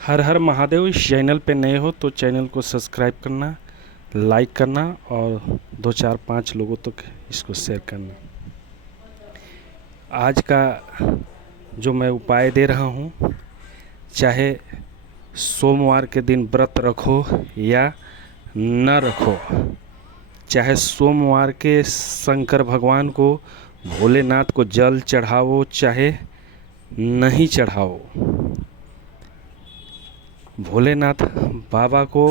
हर हर महादेव। इस चैनल पे नए हो तो चैनल को सब्सक्राइब करना, लाइक करना और 2 4 5 लोगों तक इसको शेयर करना। आज का जो मैं उपाय दे रहा हूँ, चाहे सोमवार के दिन व्रत रखो या न रखो, चाहे सोमवार के शंकर भगवान को, भोलेनाथ को जल चढ़ाओ चाहे नहीं चढ़ाओ, भोलेनाथ बाबा को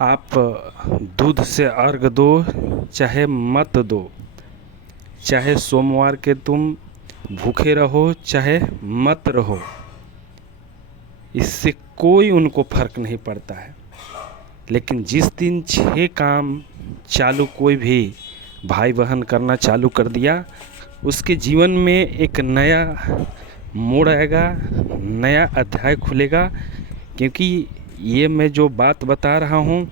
आप दूध से अर्घ दो चाहे मत दो, चाहे सोमवार के तुम भूखे रहो चाहे मत रहो, इससे कोई उनको फर्क नहीं पड़ता है। लेकिन जिस दिन 6 काम चालू कोई भी भाई बहन करना चालू कर दिया, उसके जीवन में एक नया मोड़ आएगा, नया अध्याय खुलेगा। क्योंकि ये मैं जो बात बता रहा हूँ,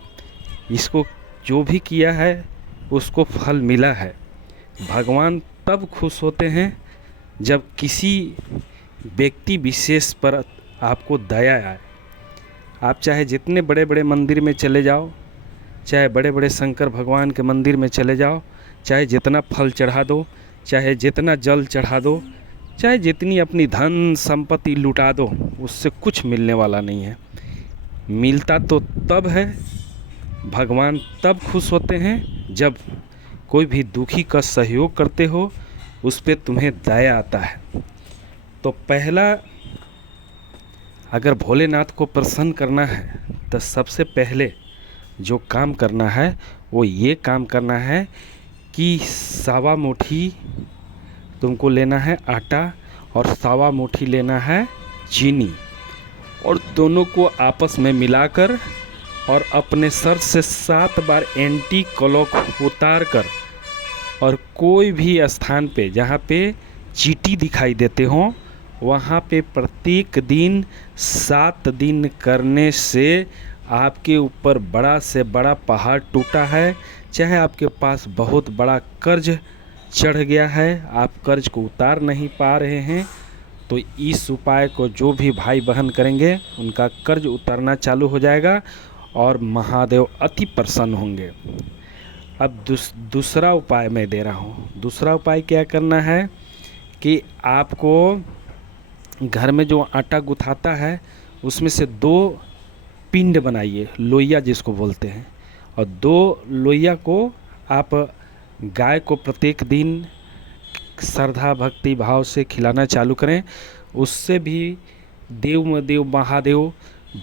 इसको जो भी किया है उसको फल मिला है। भगवान तब खुश होते हैं जब किसी व्यक्ति विशेष पर आपको दया आए। आप चाहे जितने बड़े बड़े मंदिर में चले जाओ, चाहे बड़े बड़े शंकर भगवान के मंदिर में चले जाओ, चाहे जितना फल चढ़ा दो, चाहे जितना जल चढ़ा दो, चाहे जितनी अपनी धन संपत्ति लुटा दो, उससे कुछ मिलने वाला नहीं है। मिलता तो तब है, भगवान तब खुश होते हैं जब कोई भी दुखी का सहयोग करते हो, उस पे तुम्हें दया आता है। तो पहला, अगर भोलेनाथ को प्रसन्न करना है तो सबसे पहले जो काम करना है वो ये काम करना है कि 1.25 मुट्ठी तुमको लेना है आटा और 1.25 मुट्ठी लेना है चीनी, और दोनों को आपस में मिलाकर और अपने सर से 7 बार एंटी क्लॉक उतार कर, और कोई भी स्थान पे जहाँ पे चींटी दिखाई देते हों वहाँ पे प्रत्येक दिन 7 दिन करने से आपके ऊपर बड़ा से बड़ा पहाड़ टूटा है। चाहे आपके पास बहुत बड़ा कर्ज चढ़ गया है, आप कर्ज को उतार नहीं पा रहे हैं, तो इस उपाय को जो भी भाई बहन करेंगे उनका कर्ज उतरना चालू हो जाएगा और महादेव अति प्रसन्न होंगे। अब दूसरा उपाय मैं दे रहा हूँ। दूसरा उपाय क्या करना है कि आपको घर में जो आटा गुथाता है उसमें से 2 पिंड बनाइए, लोइया जिसको बोलते हैं, और 2 लोइया को आप गाय को प्रत्येक दिन श्रद्धा भक्ति भाव से खिलाना चालू करें। उससे भी देव महादेव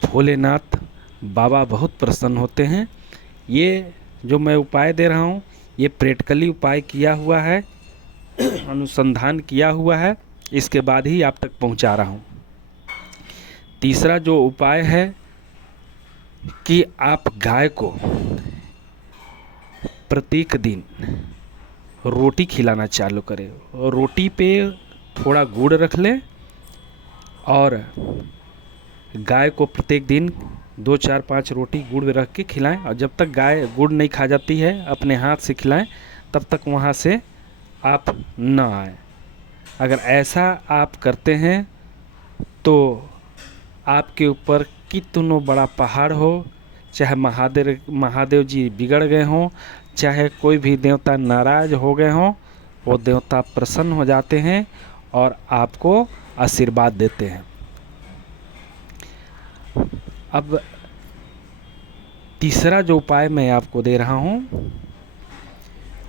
भोलेनाथ बाबा बहुत प्रसन्न होते हैं। ये जो मैं उपाय दे रहा हूँ ये प्रैक्टिकली उपाय किया हुआ है, अनुसंधान किया हुआ है, इसके बाद ही आप तक पहुँचा रहा हूँ। तीसरा जो उपाय है कि आप गाय को प्रत्येक दिन रोटी खिलाना चालू करें, और रोटी पे थोड़ा गुड़ रख लें और गाय को प्रत्येक दिन 2 4 5 रोटी गुड़ रख के खिलाएं, और जब तक गाय गुड़ नहीं खा जाती है अपने हाथ से खिलाएं, तब तक वहाँ से आप न आए। अगर ऐसा आप करते हैं तो आपके ऊपर कितनों बड़ा पहाड़ हो, चाहे महादेव जी बिगड़ गए हों, चाहे कोई भी देवता नाराज हो गए हों, वो देवता प्रसन्न हो जाते हैं और आपको आशीर्वाद देते हैं। अब तीसरा जो उपाय मैं आपको दे रहा हूँ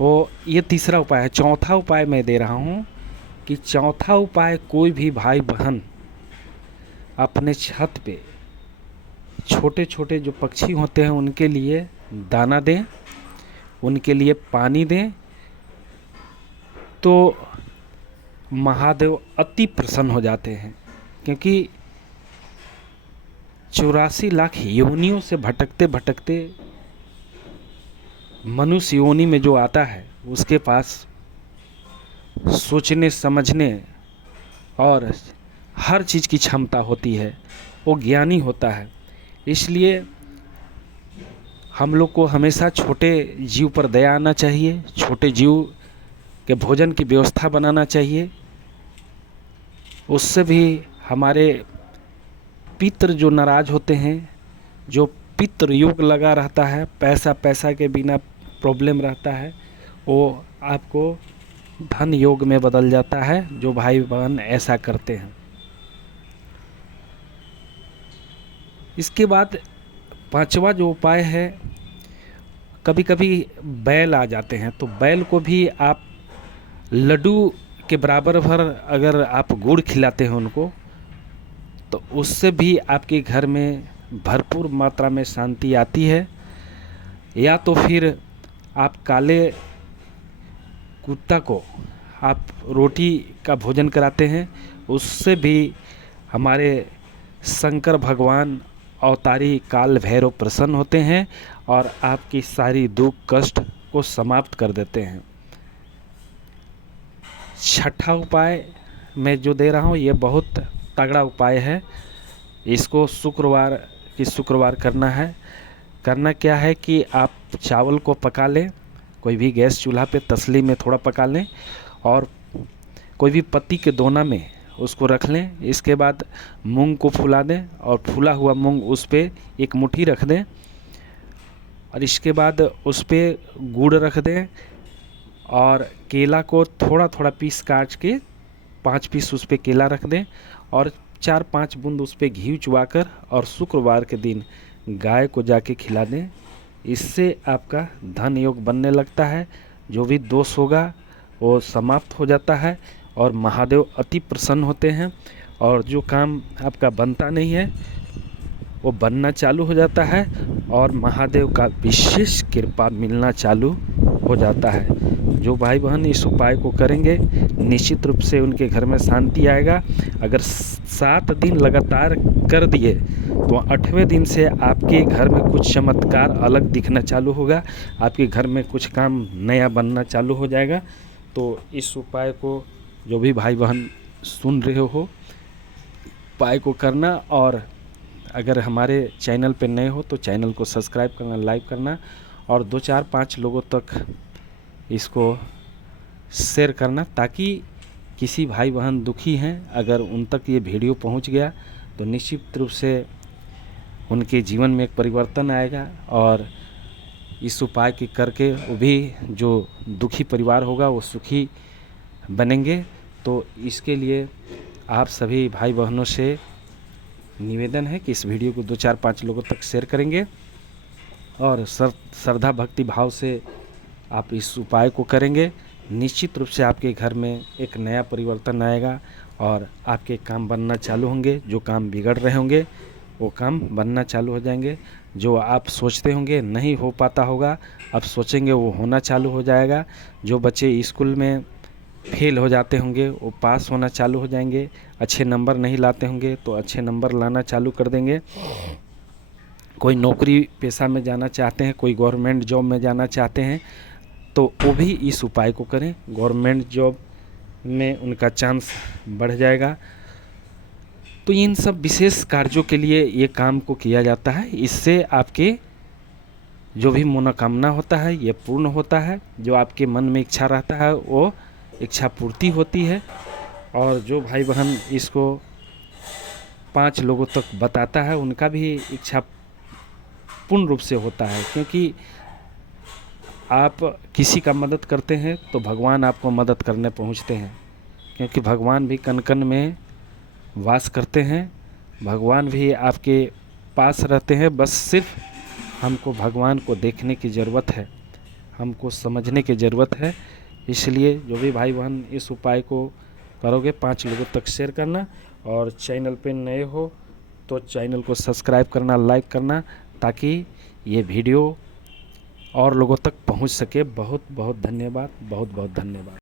वो ये तीसरा उपाय है। चौथा उपाय मैं दे रहा हूँ कि चौथा उपाय कोई भी भाई बहन अपने छत पे छोटे छोटे जो पक्षी होते हैं उनके लिए दाना दें, उनके लिए पानी दें, तो महादेव अति प्रसन्न हो जाते हैं। क्योंकि 84 लाख योनियों से भटकते भटकते मनुष्य योनि में जो आता है उसके पास सोचने समझने और हर चीज़ की क्षमता होती है, वो ज्ञानी होता है। इसलिए हम लोग को हमेशा छोटे जीव पर दया आना चाहिए, छोटे जीव के भोजन की व्यवस्था बनाना चाहिए। उससे भी हमारे पितृ जो नाराज़ होते हैं, जो पितृ योग लगा रहता है, पैसा के बिना प्रॉब्लम रहता है, वो आपको धन योग में बदल जाता है, जो भाई बहन ऐसा करते हैं। इसके बाद पांचवा जो उपाय है, कभी कभी बैल आ जाते हैं, तो बैल को भी आप लड्डू के बराबर भर अगर आप गुड़ खिलाते हैं उनको, तो उससे भी आपके घर में भरपूर मात्रा में शांति आती है। या तो फिर आप काले कुत्ता को आप रोटी का भोजन कराते हैं, उससे भी हमारे शंकर भगवान अवतारी काल भैरव प्रसन्न होते हैं और आपकी सारी दुख कष्ट को समाप्त कर देते हैं। छठा उपाय मैं जो दे रहा हूँ ये बहुत तगड़ा उपाय है। इसको शुक्रवार करना है। करना क्या है कि आप चावल को पका लें, कोई भी गैस चूल्हा पे तसली में थोड़ा पका लें और कोई भी पत्ती के दोना में उसको रख लें। इसके बाद मूंग को फुला दें और फूला हुआ मूंग उस पर एक मुट्ठी रख दें और इसके बाद उस पर गुड़ रख दें और केला को थोड़ा थोड़ा पीस काट के 5 पीस उस पर केला रख दें और 4-5 बूंद उस पर घी चुवाकर और शुक्रवार के दिन गाय को जाके खिला दें। इससे आपका धन योग बनने लगता है, जो भी दोष होगा वो समाप्त हो जाता है और महादेव अति प्रसन्न होते हैं और जो काम आपका बनता नहीं है वो बनना चालू हो जाता है और महादेव का विशेष कृपा मिलना चालू हो जाता है। जो भाई बहन इस उपाय को करेंगे निश्चित रूप से उनके घर में शांति आएगा। अगर 7 दिन लगातार कर दिए तो 8वें दिन से आपके घर में कुछ चमत्कार अलग दिखना चालू होगा, आपके घर में कुछ काम नया बनना चालू हो जाएगा। तो इस उपाय को जो भी भाई बहन सुन रहे हो, उपाय को करना और अगर हमारे चैनल पे नए हो तो चैनल को सब्सक्राइब करना, लाइक करना और 2-4-5 लोगों तक इसको शेयर करना, ताकि किसी भाई बहन दुखी हैं अगर उन तक ये वीडियो पहुंच गया तो निश्चित रूप से उनके जीवन में एक परिवर्तन आएगा और इस उपाय के करके वो भी जो दुखी परिवार होगा वो सुखी बनेंगे। तो इसके लिए आप सभी भाई बहनों से निवेदन है कि इस वीडियो को 2-4-5 लोगों तक शेयर करेंगे और श्रद्धा भक्ति भाव से आप इस उपाय को करेंगे। निश्चित रूप से आपके घर में एक नया परिवर्तन आएगा और आपके काम बनना चालू होंगे। जो काम बिगड़ रहे होंगे वो काम बनना चालू हो जाएंगे। जो आप सोचते होंगे नहीं हो पाता होगा, आप सोचेंगे वो होना चालू हो जाएगा। जो बच्चे स्कूल में फेल हो जाते होंगे वो पास होना चालू हो जाएंगे। अच्छे नंबर नहीं लाते होंगे तो अच्छे नंबर लाना चालू कर देंगे। कोई नौकरी पेशा में जाना चाहते हैं, कोई गवर्नमेंट जॉब में जाना चाहते हैं तो वो भी इस उपाय को करें, गवर्नमेंट जॉब में उनका चांस बढ़ जाएगा। तो इन सब विशेष कार्यों के लिए ये काम को किया जाता है। इससे आपके जो भी मनोकामना होता है ये पूर्ण होता है। जो आपके मन में इच्छा रहता है वो इच्छा पूर्ति होती है। और जो भाई बहन इसको 5 लोगों तक बताता है उनका भी इच्छा पूर्ण रूप से होता है, क्योंकि आप किसी का मदद करते हैं तो भगवान आपको मदद करने पहुंचते हैं, क्योंकि भगवान भी कण कण में वास करते हैं। भगवान भी आपके पास रहते हैं, बस सिर्फ हमको भगवान को देखने की ज़रूरत है, हमको समझने की ज़रूरत है। इसलिए जो भी भाई बहन इस उपाय को करोगे 5 लोगों तक शेयर करना और चैनल पे नए हो तो चैनल को सब्सक्राइब करना, लाइक करना, ताकि ये वीडियो और लोगों तक पहुंच सके। बहुत बहुत धन्यवाद, बहुत बहुत धन्यवाद।